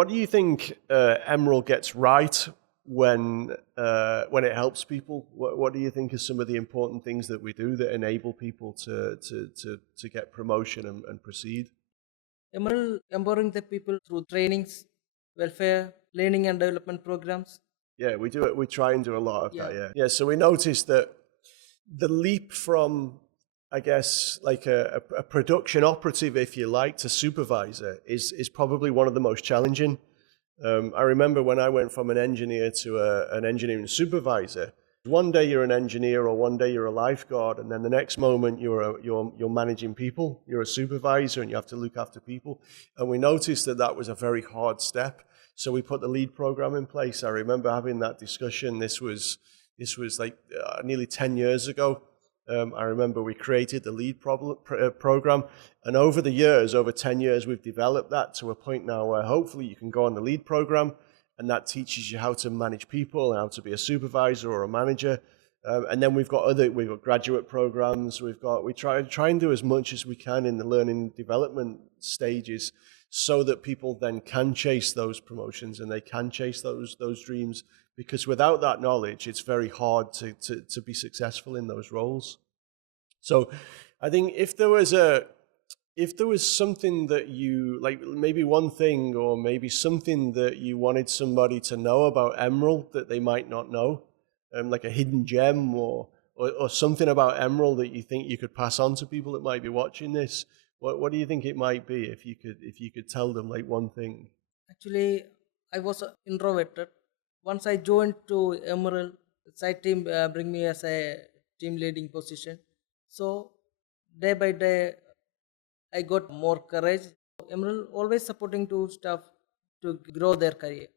what do you think Emrill gets right when it helps people? What do you think are some of the important things that we do that enable people to get promotion and proceed? Emrill empowering the people through trainings, welfare, learning and development programs. Yeah, we do it. We try and do a lot of Yeah. that. Yeah, yeah. So we noticed that the leap from, I guess, like a production operative, if you like, to supervisor is probably one of the most challenging. I remember when I went from an engineer to an engineering supervisor. One day you're an engineer, or one day you're a lifeguard, and then the next moment you're managing people. You're a supervisor, and you have to look after people. And we noticed that that was a very hard step. So we put the lead program in place. I remember having that discussion. This was like nearly 10 years ago. I remember we created the lead program, and over the years, over 10 years, we've developed that to a point now where hopefully you can go on the lead program, and that teaches you how to manage people and how to be a supervisor or a manager. And then we've got graduate programs. We try and do as much as we can in the learning development stages, so that people then can chase those promotions and they can chase those dreams. Because without that knowledge, it's very hard to be successful in those roles. So I think if there was something that you, like maybe one thing or maybe something that you wanted somebody to know about Emrill that they might not know, like a hidden gem or something about Emrill that you think you could pass on to people that might be watching this, what do you think it might be if you could tell them like one thing? Actually, I was introverted. Once I joined to Emerald, side team bring me as a team leading position. So day by day, I got more courage. Emerald always supporting to staff to grow their career.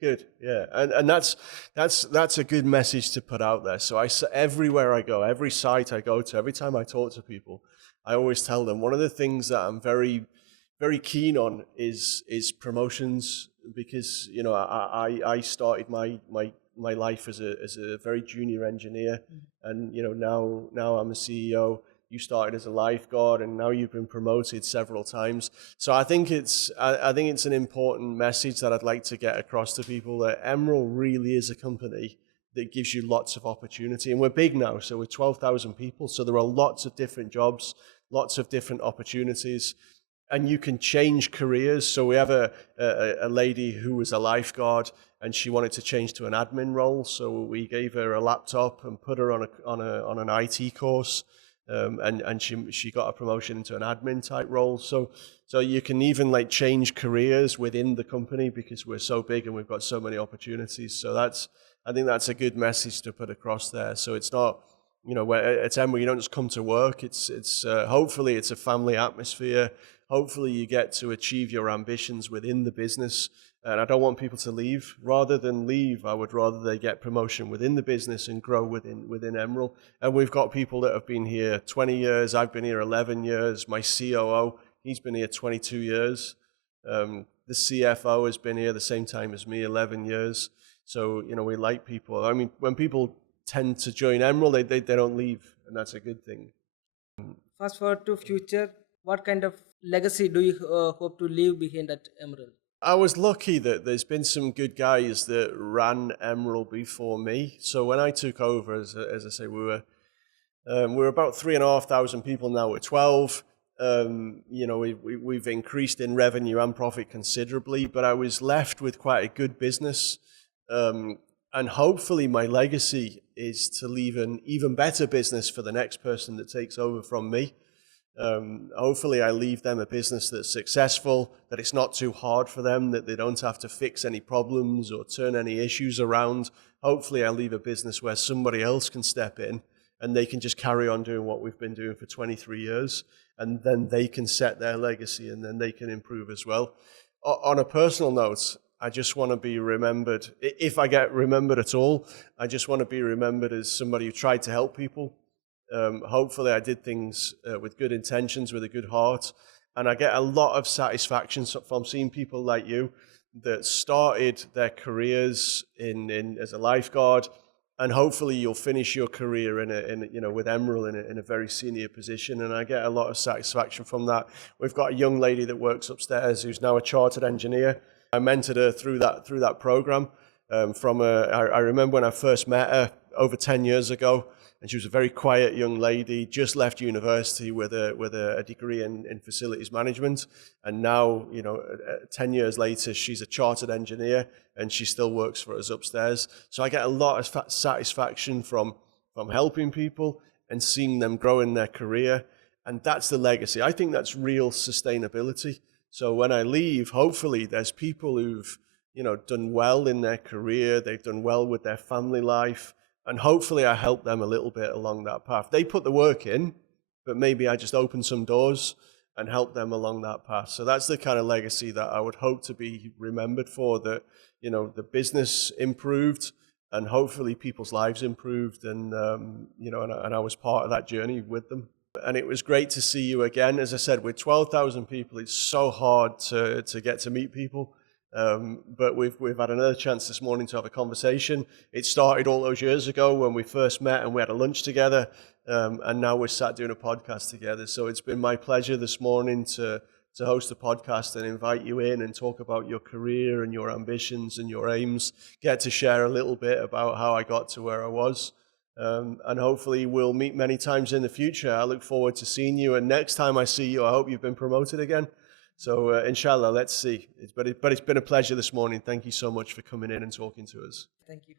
Good, yeah, and that's a good message to put out there. So everywhere I go, every site I go to, every time I talk to people, I always tell them one of the things that I'm very, very keen on is promotions, because you know I started my life as a very junior engineer, and you know now I'm a CEO. You started as a lifeguard, and now you've been promoted several times. So I think it's an important message that I'd like to get across to people, that Emrill really is a company that gives you lots of opportunity. And we're big now, so we're 12,000 people. So there are lots of different jobs, lots of different opportunities, and you can change careers. So we have a lady who was a lifeguard, and she wanted to change to an admin role. So we gave her a laptop and put her on an IT course. And she got a promotion into an admin type role. So you can even like change careers within the company because we're so big and we've got so many opportunities. So I think that's a good message to put across there. So it's not, you know, at Emrill you don't just come to work. It's hopefully it's a family atmosphere. Hopefully you get to achieve your ambitions within the business. And I don't want people to leave. Rather than leave, I would rather they get promotion within the business and grow within Emrill. And we've got people that have been here 20 years. I've been here 11 years. My COO, he's been here 22 years. The CFO has been here the same time as me, 11 years. So, you know, we like people. I mean, when people tend to join Emrill, they don't leave, and that's a good thing. Fast forward to future, what kind of legacy do you hope to leave behind at Emerald? I was lucky that there's been some good guys that ran Emrill before me. So when I took over, as I say, we were about 3,500 people. Now we're 12. You know, we've increased in revenue and profit considerably, but I was left with quite a good business. And hopefully my legacy is to leave an even better business for the next person that takes over from me. Hopefully I leave them a business that's successful, that it's not too hard for them, that they don't have to fix any problems or turn any issues around. Hopefully I leave a business where somebody else can step in and they can just carry on doing what we've been doing for 23 years, and then they can set their legacy and then they can improve as well. On a personal note, I just want to be remembered, if I get remembered at all, I just want to be remembered as somebody who tried to help people. Hopefully I did things with good intentions, with a good heart, and I get a lot of satisfaction from seeing people like you that started their careers as a lifeguard, and hopefully you'll finish your career with Emrill in a very senior position, and I get a lot of satisfaction from that. We've got a young lady that works upstairs who's now a chartered engineer, I mentored her through that program. I remember when I first met her over 10 years ago, and she was a very quiet young lady, just left university with a degree in facilities management. And now, 10 years later, she's a chartered engineer and she still works for us upstairs. So I get a lot of satisfaction from helping people and seeing them grow in their career. And that's the legacy. I think that's real sustainability. So when I leave, hopefully there's people who've, done well in their career, they've done well with their family life, and hopefully I help them a little bit along that path. They put the work in, but maybe I just open some doors and help them along that path. So that's the kind of legacy that I would hope to be remembered for, that, the business improved and hopefully people's lives improved, and, and I was part of that journey with them. And it was great to see you again. As I said, with 12,000 people, it's so hard to get to meet people. But we've had another chance this morning to have a conversation. It started all those years ago when we first met and we had a lunch together, and now we're sat doing a podcast together. So it's been my pleasure this morning to host a podcast and invite you in and talk about your career and your ambitions and your aims, get to share a little bit about how I got to where I was. And hopefully we'll meet many times in the future. I look forward to seeing you, and next time I see you, I hope you've been promoted again. So inshallah, let's see. But it's been a pleasure this morning. Thank you so much for coming in and talking to us. Thank you.